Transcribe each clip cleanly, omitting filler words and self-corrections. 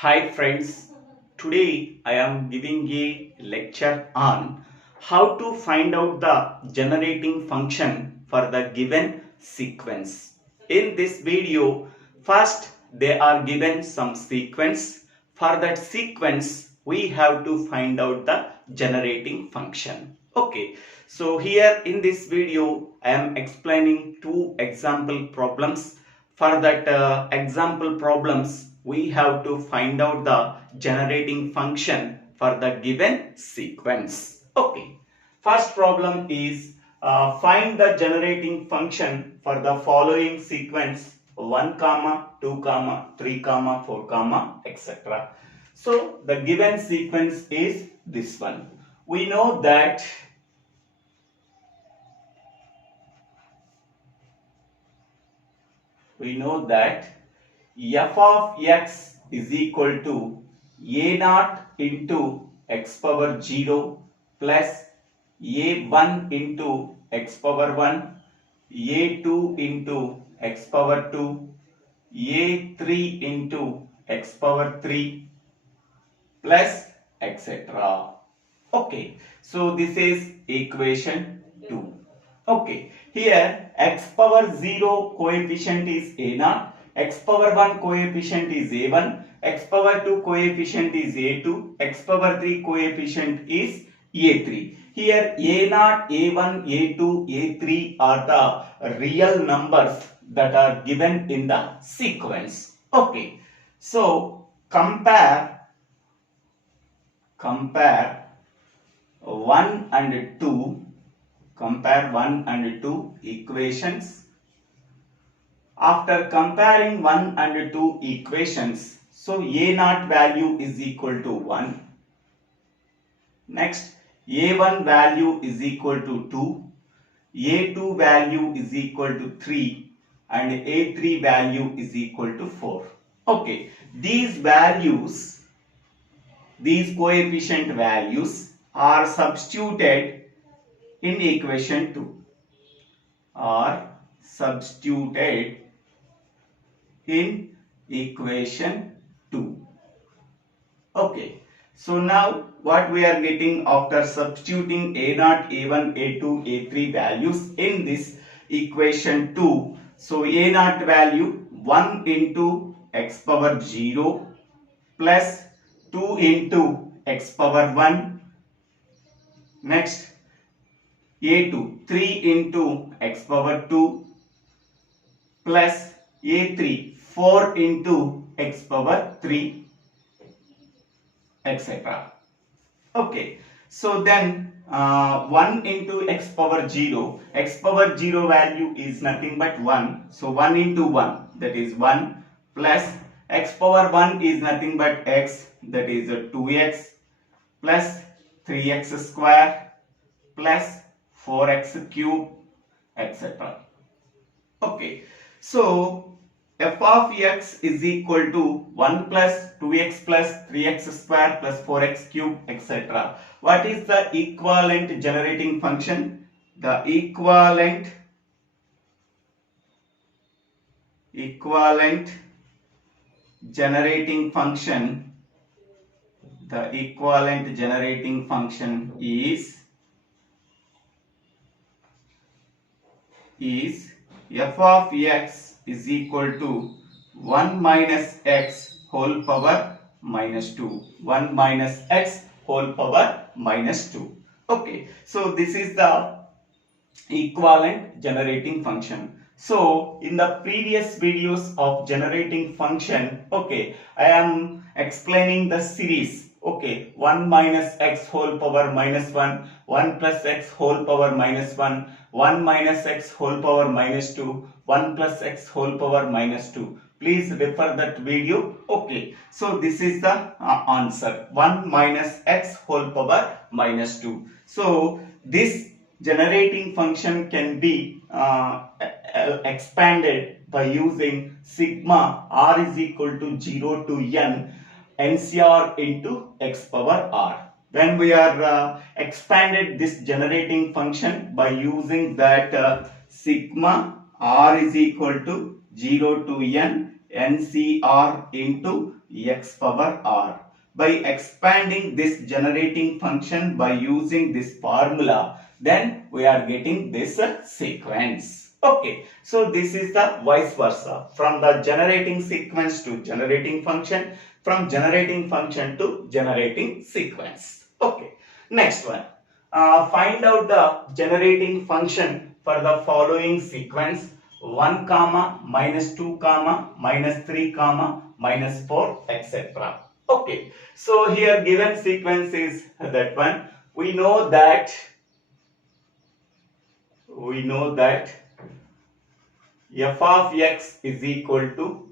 Hi friends, today I am giving a lecture on how to find out the generating function for the given sequence. In this video, first they are given some sequence. For that sequence, we have to find out the generating function. Okay, so here in this video, I am explaining two example problems. For that example problems, we have to find out the generating function for the given sequence. Okay, first problem is find the generating function for the following sequence 1 comma 2 comma 3 comma 4 comma etc. So the given sequence is this one. We know that f of x is equal to a naught into x power 0 plus a1 into x power 1, a2 into x power 2, a3 into x power 3 plus etc. Okay, so this is equation 2. Okay, here x power 0 coefficient is a0, x power 1 coefficient is a1, x power 2 coefficient is a2, x power 3 coefficient is a3. Here a0, a1, a2, a3 are the real numbers that are given in the sequence. Okay, so compare 1 and 2. Compare 1 and 2 equations. After comparing 1 and 2 equations, so a0 value is equal to 1. Next, a1 value is equal to 2, a2 value is equal to 3 and a3 value is equal to 4. Okay, these values, these coefficient values are substituted in equation 2, are substituted in equation 2. Okay, so now what we are getting after substituting a0, a1, a2, a3 values in this equation 2. So a0 value 1 into x power 0 plus 2 into x power 1. Next, a2 3 into x power 2 plus a3 4 into x power 3 etc. Okay, so then 1 into x power 0, x power 0 value is nothing but 1, so 1 into 1, that is 1, plus x power 1 is nothing but x, that is 2x, plus 3x square plus 4x cube etc. Okay, so f of x is equal to 1 plus 2x plus 3x square plus 4x cube etc. What is the equivalent generating function? The equivalent generating function, the equivalent generating function is f of x is equal to 1 minus x whole power minus 2. 1 minus x whole power minus 2. Okay, so this is the equivalent generating function. So in the previous videos of generating function, okay, I am explaining the series. Okay, 1 minus x whole power minus 1, 1 plus x whole power minus 1, 1 minus x whole power minus 2, 1 plus x whole power minus 2. Please refer that video. Okay, so this is the answer, 1 minus x whole power minus 2. So this generating function can be expanded by using sigma r is equal to 0 to n NCR into x power r. When we are expanded this generating function by using that sigma r is equal to 0 to n NCR into x power r. By expanding this generating function by using this formula, then we are getting this sequence. Okay, so this is the vice versa, from the generating sequence to generating function, from generating function to generating sequence. Okay, next one. Find out the generating function for the following sequence: 1 comma minus 2 comma minus 3 comma minus 4, etc. Okay, so here given sequence is that one. We know that f of x is equal to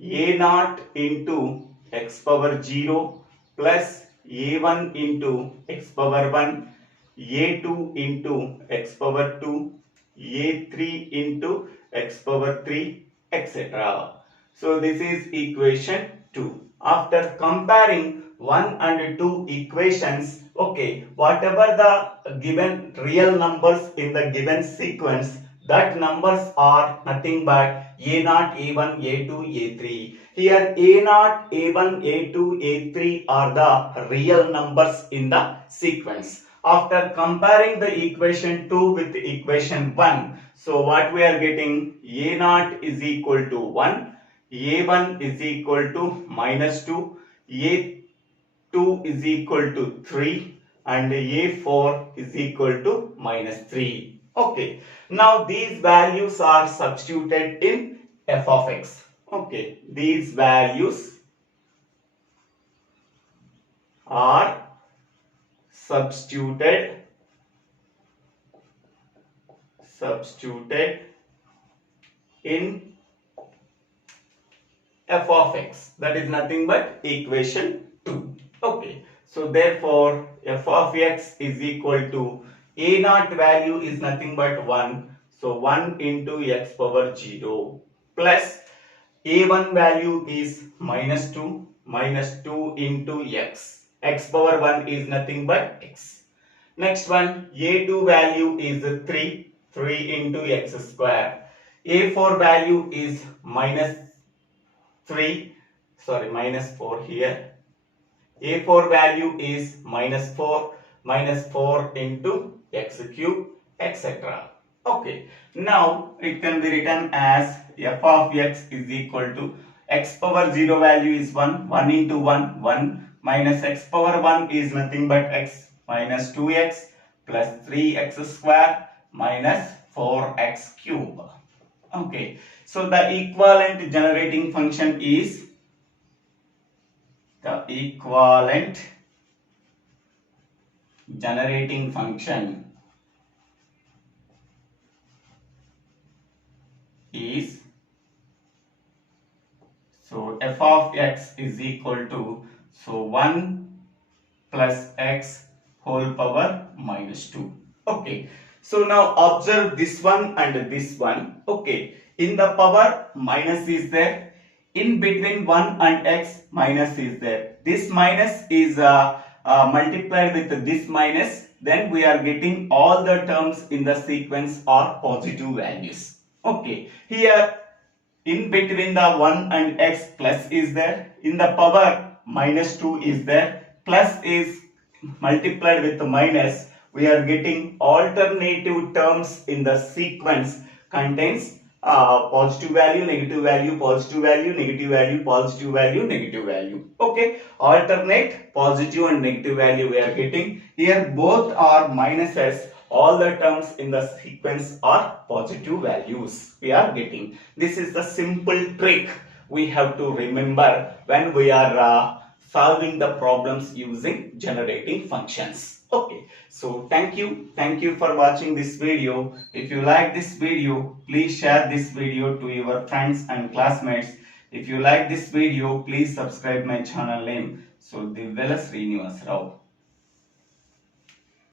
a naught into x power 0 plus a1 into x power 1, a2 into x power 2, a3 into x power 3, etc. So this is equation 2. After comparing 1 and 2 equations, okay, whatever the given real numbers in the given sequence, that numbers are nothing but a0, a1, a2, a3. Here a0, a1, a2, a3 are the real numbers in the sequence. After comparing the equation 2 with equation 1, so what we are getting, a0 is equal to 1, a1 is equal to minus 2, a2 is equal to 3 and a4 is equal to minus 3. Okay, now these values are substituted in f of x. Okay, these values are substituted in f of x, that is nothing but equation 2. Okay, so therefore f of x is equal to a0 value is nothing but 1, so 1 into x power 0 plus a1 value is minus 2 into x power 1 is nothing but x. Next one, a2 value is 3 into x square, a4 value is minus 4 here, a4 value is minus 4 into x cube, etc. Okay, now it can be written as f of x is equal to x power 0 value is 1 into 1 minus x power 1 is nothing but x minus 2x plus 3x square minus 4x cube. Okay, so the equivalent generating function is so f of x is equal to 1 plus x whole power minus 2. Okay, so now observe this one and this one. Okay, in the power minus is there, in between 1 and x minus is there. This minus is multiplied with this minus, then we are getting all the terms in the sequence are positive values. Okay, here in between the 1 and x plus is there, in the power minus 2 is there, plus is multiplied with the minus, we are getting alternative terms in the sequence contains positive value, negative value, positive value, negative value, positive value, negative value. Okay, alternate positive and negative value we are getting. Here both are minuses, all the terms in the sequence are positive values we are getting. This is the simple trick we have to remember when we are solving the problems using generating functions. Okay, so thank you for watching this video. If you like this video, please share this video to your friends and classmates. If you like this video, please subscribe my channel name. So Divvela Srinivasa.